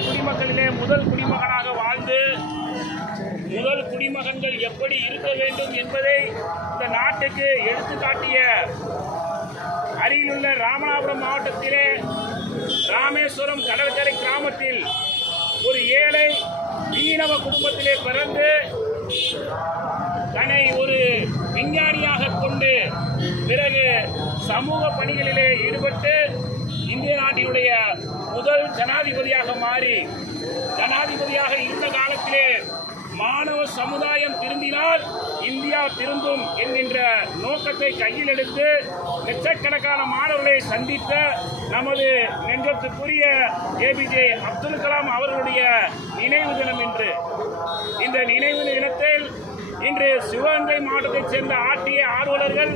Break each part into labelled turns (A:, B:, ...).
A: குடிமக்களிலே முதல் குடிமகனாக வாழ்ந்து முதல் குடிமகன்கள் எப்படி இருக்க வேண்டும் என்பதை இந்த நாட்டுக்கு எடுத்துக்காட்டிய அருகிலுள்ள ராமநாதபுரம் மாவட்டத்திலே ராமேஸ்வரம் கடற்கரை கிராமத்தில் ஒரு ஏழை மீனவ குடும்பத்திலே பிறந்து தன்னை ஒரு விஞ்ஞானியாக கொண்டு பிறகு சமூக பணிகளிலே ஈடுபட்டு இந்திய நாட்டினுடைய முதல் ஜனாதிபதியாக மாறி ஜனாதிபதியாக இருந்த காலத்திலே மாணவ சமுதாயம் திருந்தினால் இந்தியா திருந்தும் என்கின்ற நோக்கத்தை கையில் எடுத்து லட்சக்கணக்கான மாணவர்களை சந்தித்த நமது நெஞ்சத்துக்குரிய ஏபிஜே அப்துல் கலாம் அவர்களுடைய நினைவு தினம் இன்று. இந்த நினைவு தினத்தில் இன்று சிவகங்கை மாவட்டத்தைச் சேர்ந்த ஆட்டிய ஆர்வலர்கள்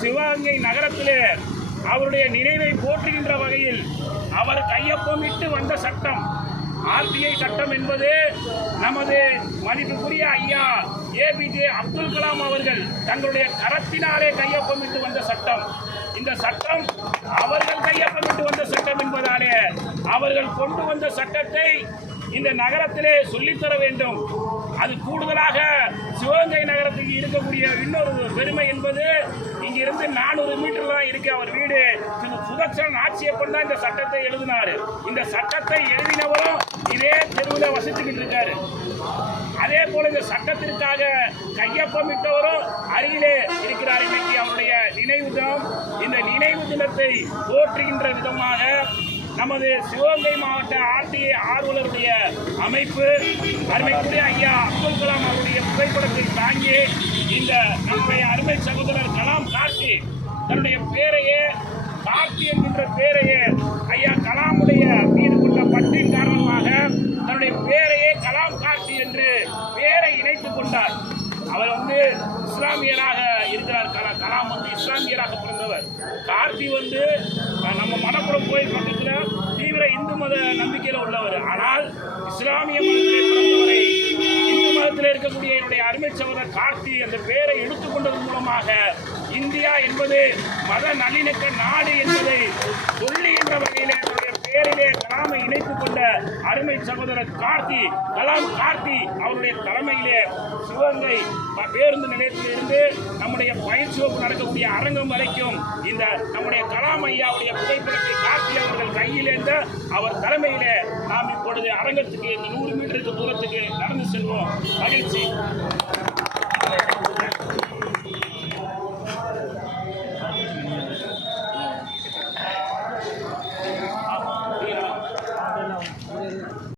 A: சிவகங்கை நகரத்திலே அவருடைய நினைவை போற்றுகின்ற வகையில் அவர் கையொப்பமிட்டு வந்த சட்டம். ஆர்பிஐ சட்டம் என்பது நமது மதிப்புக்குரிய ஐயா ஏபிஜே அப்துல் கலாம் அவர்கள் தங்களுடைய கரத்தினாலே கையொப்பமிட்டு வந்த சட்டம். இந்த சட்டம் அவர்கள் கையொப்பமிட்டு வந்த சட்டம் என்பதாலே அவர்கள் கொண்டு வந்த சட்டத்தை இந்த நகரத்திலே சொல்லித்தர வேண்டும். அது கூடுதலாக சிவகங்கை நகரத்துக்கு இருக்கக்கூடிய இன்னொரு பெருமை என்பது இங்கிருந்து நானூறு மீட்டர் தான் இருக்கு அவர் வீடு. திரு சுதர்சன் ஆட்சியப்பன் தான் இந்த சட்டத்தை எழுதினாரு. இந்த சட்டத்தை எழுதினவரும் இதே தெருவில் வசித்துக்கிட்டு இருக்காரு. அதே போல இந்த சட்டத்திற்காக கையொப்பமிட்டவரும் அருகிலே இருக்கிறார். இன்னைக்கு அவருடைய நினைவு தினம். இந்த நினைவு தினத்தை போற்றுகின்ற விதமாக நமது சிவகங்கை மாவட்ட ஆர்டிஐ ஆர்வலருடைய அமைப்பு அருமைக்குரிய ஐயா அப்துல் கலாம் அவருடைய புகைப்படத்தை தாங்கி இந்த நம்முடைய அருமை சகோதரர் கலாம் கார்த்தி தன்னுடைய பேரையே கார்த்தி என்கின்ற பேரையே ஐயா கலாமுடைய மீது கொண்ட பற்றின் காரணமாக தன்னுடைய பேரையே கலாம் கார்த்தி என்று பேரை இணைத்துக் கொண்டார். அவர் வந்து இஸ்லாமியராக இருக்கிறார். கலாம் வந்து இஸ்லாமியராக பிறந்தவர். கார்த்தி வந்து நம்ம மடப்புறம் கோயில் பக்கத்தில் தீவிர இந்து மத நம்பிக்கையில் உள்ளவர். ஆனால் இஸ்லாமிய மதத்திலே பிறந்தவரை இந்து மதத்தில் இருக்கக்கூடிய என்னுடைய அருமை சகோதரர் கார்த்தி அந்த பேரை எடுத்துக்கொண்டது மூலமாக இந்தியா என்பது மத நல்லிணக்க நாடு என்பதை சொல்லி அருமை சகோதரர் கார்த்தி கலாம் கார்த்தி அவருடைய தலைமையிலே சிவகங்கை பேருந்து நிலையத்தில் இருந்து நம்முடைய பயிற்சி வகுப்பு நடக்கக்கூடிய அரங்கம் வரைக்கும் இந்த நம்முடைய கலாம் ஐயாவுடைய புகைப்படத்தை கார்த்தி அவர்கள் கையிலேந்த அவர் தலைமையிலே நாம் இப்பொழுது அரங்கத்துக்கு இந்த நூறு மீட்டருக்கு தூரத்துக்கு நடந்து செல்வோம். மகிழ்ச்சி.